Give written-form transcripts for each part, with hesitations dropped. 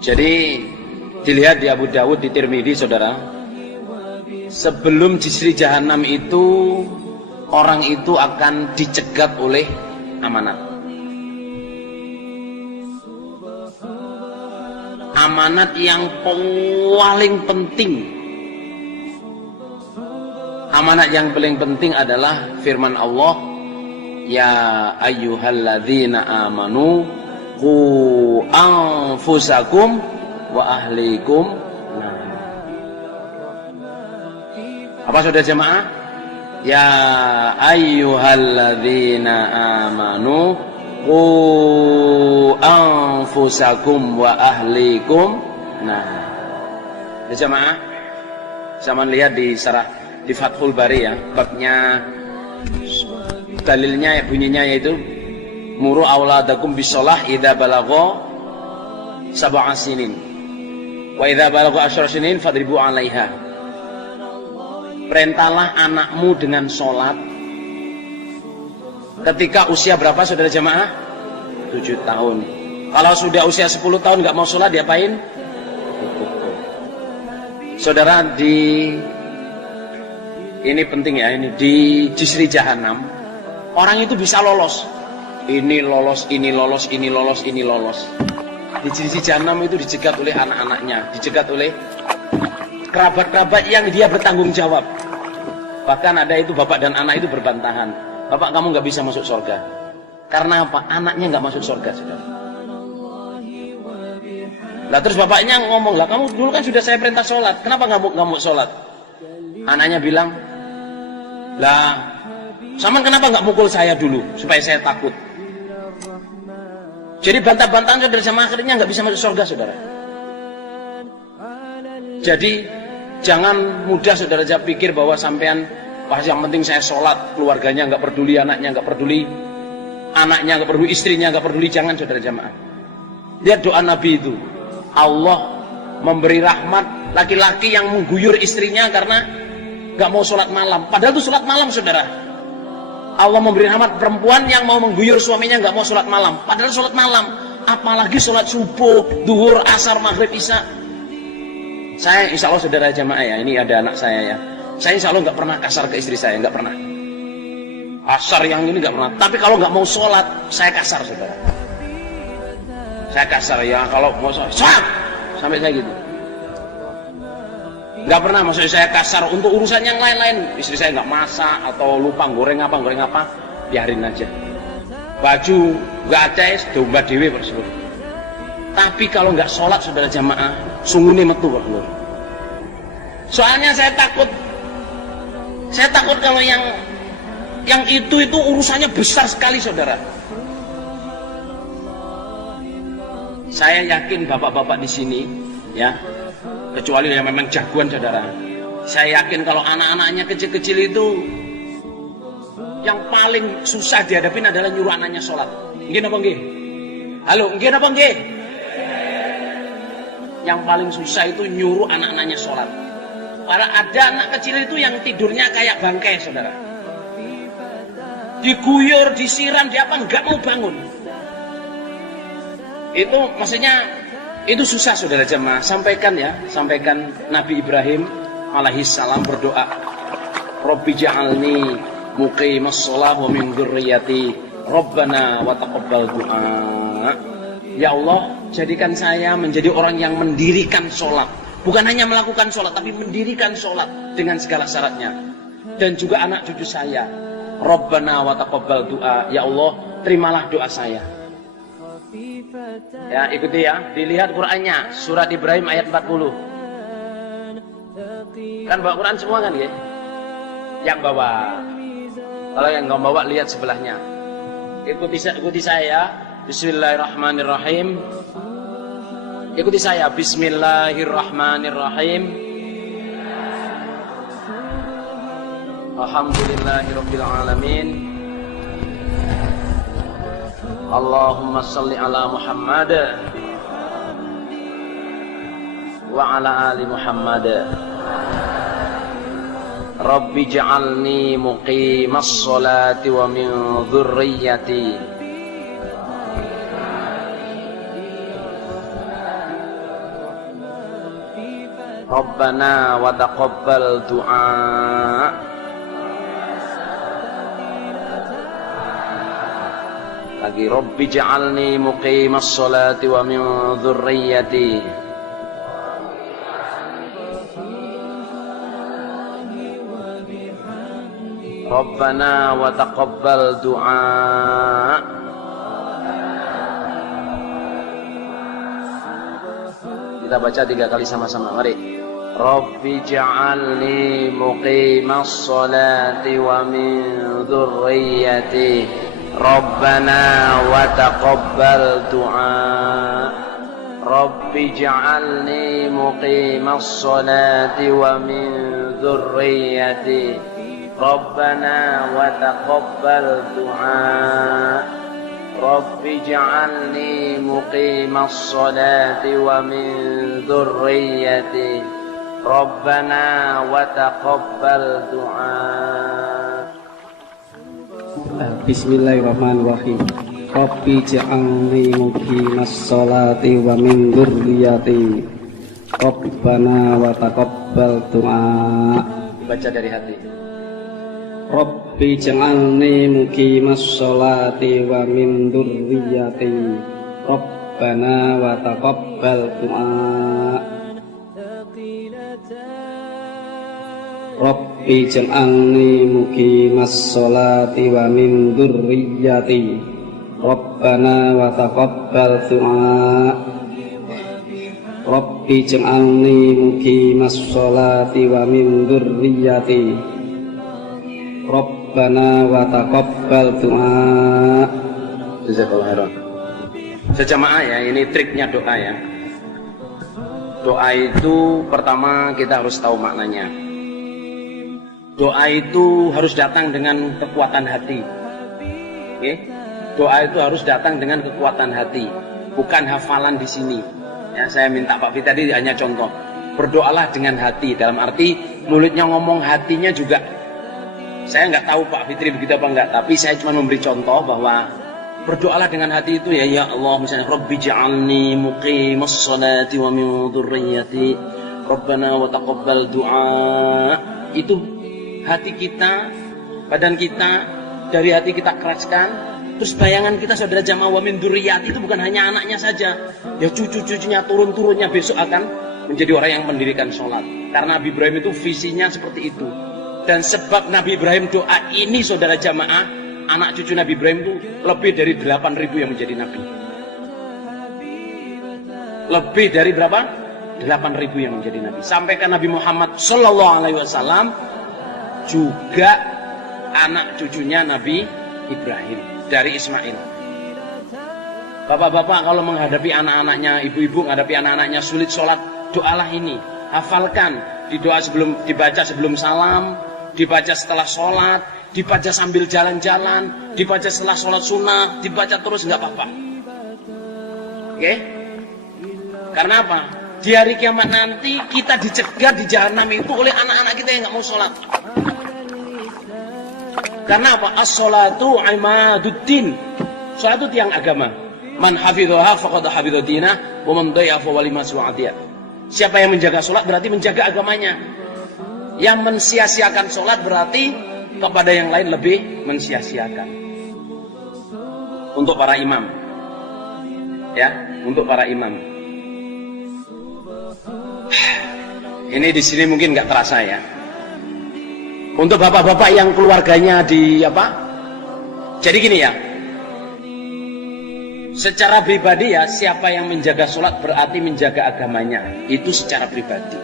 Jadi dilihat di Abu Dawud, di Tirmidzi, saudara, sebelum jisri jahanam itu orang itu akan dicegat oleh amanat. Amanat yang paling penting. Amanat yang paling penting adalah firman Allah, ya ayyuhalladzina amanu qu anfusakum wa ahlikum. Apa saudara jemaah? Ya ayyuhalladzina amanu qu anfusakum wa ahlikum. Nah, ya jemaah, sama lihat di sarah di Fathul Bari ya, babnya dalilnya bunyinya yaitu muru auladakum bisolah idza balagha sab'a sinin wa idza balagha 10 sinin fadribu 'alaiha. Perintahlah anakmu dengan sholat ketika usia berapa saudara jemaah? 7 tahun. Kalau sudah usia 10 tahun nggak mau sholat diapain? Saudara, ini penting ya, ini di jisri jahanam orang itu bisa lolos. Ini lolos, ini lolos, ini lolos, ini lolos. Di jisri jahanam itu dicegat oleh anak-anaknya, dicegat oleh kerabat-kerabat yang dia bertanggung jawab. Bahkan ada itu bapak dan anak itu berbantahan. Bapak, kamu nggak bisa masuk surga. Karena apa? Anaknya nggak masuk surga, saudara. Lah terus bapaknya ngomong, lah kamu dulu kan sudah saya perintah sholat, kenapa nggak mau sholat? Anaknya bilang, lah Saman kenapa nggak mukul saya dulu supaya saya takut? Jadi bantah-bantahan saudara sama akhirnya nggak bisa masuk surga, saudara. Jadi jangan mudah saudara pikir bahwa sampean wah yang penting saya sholat, keluarganya nggak peduli, anaknya nggak peduli, anaknya nggak peduli, istrinya nggak peduli. Jangan saudara jamaah. Lihat doa Nabi itu, Allah memberi rahmat laki-laki yang mengguyur istrinya karena nggak mau sholat malam. Padahal itu sholat malam, saudara. Allah memberi rahmat perempuan yang mau mengguyur suaminya nggak mau sholat malam. Padahal sholat malam. Apalagi sholat subuh, duhur, asar, maghrib, isya. Saya insya Allah saudara jamaah ya, ini ada anak saya ya. Saya insya Allah nggak pernah kasar ke istri saya, nggak pernah. Kasar yang ini nggak pernah. Tapi kalau nggak mau sholat, saya kasar, saudara. Saya kasar ya, kalau mau sholat, sampai saya gitu. Nggak pernah, maksudnya saya kasar untuk urusan yang lain-lain. Istri saya nggak masak atau lupa goreng apa, biarin aja. Baju nggak ada, domba dewe bersebut. Tapi kalau nggak sholat saudara jamaah, sungguh ini metu Pak Nur. Soalnya saya takut kalau yang itu urusannya besar sekali, saudara. Saya yakin bapak-bapak di sini ya, kecuali yang memang jagoan, saudara. Saya yakin kalau anak-anaknya kecil-kecil itu yang paling susah dihadapin adalah nyuruh anaknya sholat. Nggih napa nggih? Halo, nggih napa nggih? Yang paling susah itu nyuruh anak-anaknya sholat. Karena ada anak kecil itu yang tidurnya kayak bangkai, saudara. Diguyur, disiram, dia apa nggak mau bangun. Itu maksudnya itu susah, saudara jemaah. Sampaikan ya, sampaikan Nabi Ibrahim alaihi salam berdoa, Rabbi ja'alni muqimas shalah wa min dzurriyyati Rabbana wa taqabbal du'a. Ya Allah, jadikan saya menjadi orang yang mendirikan sholat. Bukan hanya melakukan sholat, tapi mendirikan sholat dengan segala syaratnya. Dan juga anak cucu saya. Rabbana wa taqabbal du'a. Ya Allah, terimalah doa saya. Ya, ikuti ya. Dilihat Qur'annya. Surat Ibrahim ayat 40. Kan bawa Qur'an semua kan ya? Yang bawa. Kalau yang nggak bawa, lihat sebelahnya. Ikuti saya. Bismillahirrahmanirrahim. Ikuti saya. Bismillahirrahmanirrahim. Alhamdulillahirabbil alamin. Allahumma shalli ala Muhammad wa ala ali Muhammad. Rabbi ja'alni muqimas sholati wa min dzurriyyati Rabbana wa taqabbal du'a. Lagi Rabbi ja'alni muqimas sholati wa min dzurriyyati. Rabbana wa taqabbal du'a. Kita baca 3 kali sama-sama. Mari. Rabbi ja'alni muqimas sholati wa min dzurriyyati. Rabbana wa taqabbal du'a. Rabbi ja'alni muqimas sholati wa min dzurriyyati. Rabbana wa taqabbal du'a. Rabbi ja'alni muqimas sholati wa min dzurriyyati. Rabbana wa taqabbal du'a. Bismillahirrahmanirrahim. Rabbi ja'alni muqimas sholati wa min dzurriyyati. Rabbana wa taqabbal du'a. Baca dari hati. Rabbi ja'alni muqimas sholati wa min dzurriyyati. Rabbana wa taqabbal du'a. Rabbi ja'alni muqimas sholati wa min dzurriyyati. Rabbana wa taqabbal du'a. Rabbi ja'alni muqimas sholati wa min dzurriyyati. Rabbana wa taqabbal du'a. Jazakallahu khairan. Sejamaah ya, ini triknya doa ya. Doa itu pertama kita harus tahu maknanya. Doa itu harus datang dengan kekuatan hati. Oke? Doa itu harus datang dengan kekuatan hati, bukan hafalan di sini. Ya, saya minta Pak Fitri tadi hanya contoh. Berdoalah dengan hati, dalam arti mulutnya ngomong, hatinya juga. Saya nggak tahu Pak Fitri begitu apa enggak, tapi saya cuma memberi contoh bahwa berdoalah dengan hati itu ya Allah, misalnya Rabbi ja'alni muqimas sholati wa min dzurriyyati. Rabbana wa taqabbal du'a. Itu hati kita, badan kita, dari hati kita keraskan. Terus bayangan kita saudara jamaah wa min dzurriyyati itu bukan hanya anaknya saja, ya cucu-cucunya, turun-turunnya besok akan menjadi orang yang mendirikan sholat. Karena Nabi Ibrahim itu visinya seperti itu. Dan sebab Nabi Ibrahim doa ini saudara jamaah, anak cucu Nabi Ibrahim itu lebih dari 8.000 yang menjadi nabi. Lebih dari berapa? 8.000 yang menjadi nabi. Sampai ke Nabi Muhammad sallallahu alaihi wasallam juga anak cucunya Nabi Ibrahim dari Ismail. Bapak-bapak kalau menghadapi anak-anaknya, ibu-ibu menghadapi anak-anaknya sulit sholat, doalah ini, hafalkan. Di doa sebelum dibaca sebelum salam, dibaca setelah sholat, dibaca sambil jalan-jalan, dibaca setelah sholat sunnah, dibaca terus nggak apa-apa. Oke? Karena apa? Di hari kiamat nanti kita dicegat di jahanam itu oleh anak-anak kita yang nggak mau sholat. Karena apa? As-sholatu imaduddin. Sholat itu tiang agama. Man hafidhaha faqad hafidha dinah wa man dhayya fa walima su'atiyah. Siapa yang menjaga sholat berarti menjaga agamanya. Yang mensia-siakan sholat berarti kepada yang lain lebih mensia-siakan. Untuk para imam. Ya, untuk para imam. Ini di sini mungkin nggak terasa ya. Untuk bapak-bapak yang keluarganya di apa? Jadi gini ya. Secara pribadi ya, siapa yang menjaga sholat berarti menjaga agamanya. Itu secara pribadi.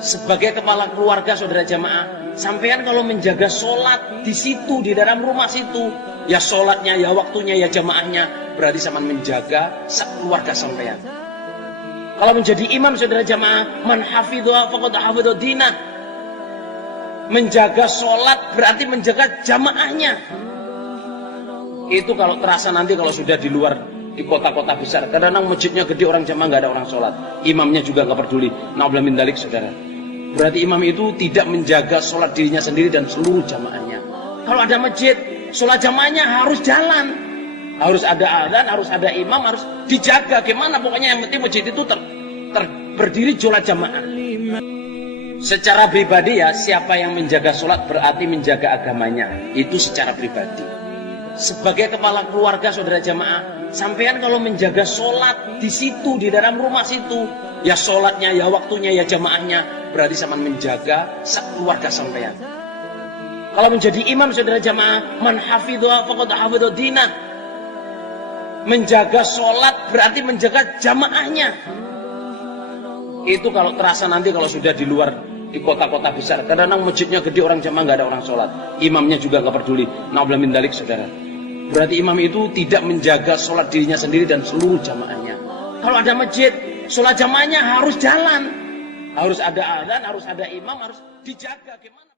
Sebagai kepala keluarga saudara jamaah, sampean kalau menjaga sholat di situ, di dalam rumah situ, ya sholatnya, ya waktunya, ya jamaahnya, berarti sama menjaga keluarga sampean. Kalau menjadi imam saudara jamaah, man hafidha faqad hafidha dinah. Menjaga sholat berarti menjaga jamaahnya. Itu kalau terasa nanti kalau sudah di luar, di kota-kota besar. Kadang-kadang masjidnya gede, orang jamaah nggak ada orang sholat. Imamnya juga nggak peduli. Na'udzubillah min dzalik saudara. Berarti imam itu tidak menjaga sholat dirinya sendiri dan seluruh jamaahnya. Kalau ada masjid, sholat jamaahnya harus jalan. Harus ada adzan, harus ada imam, harus dijaga. Gimana pokoknya yang penting masjid itu berdiri sholat jamaah. Secara pribadi ya, siapa yang menjaga sholat berarti menjaga agamanya. Itu secara pribadi. Sebagai kepala keluarga saudara jamaah, sampean kalau menjaga sholat di situ, di dalam rumah situ, ya sholatnya, ya waktunya, ya jamaahnya, berarti sama menjaga keluarga sampean. Kalau menjadi imam saudara jamaah, man hafidhuha faqad hafidhu dinah. Menjaga sholat berarti menjaga jamaahnya. Itu kalau terasa nanti kalau sudah di luar, di kota-kota besar, kadang-kadang masjidnya gede, orang jamaah nggak ada orang sholat, imamnya juga nggak peduli. Na'udzubillah min dzalik saudara. Berarti imam itu tidak menjaga sholat dirinya sendiri dan seluruh jamaahnya. Kalau ada masjid, sholat jamaahnya harus jalan, harus ada adzan, harus ada imam, harus dijaga. Gimana?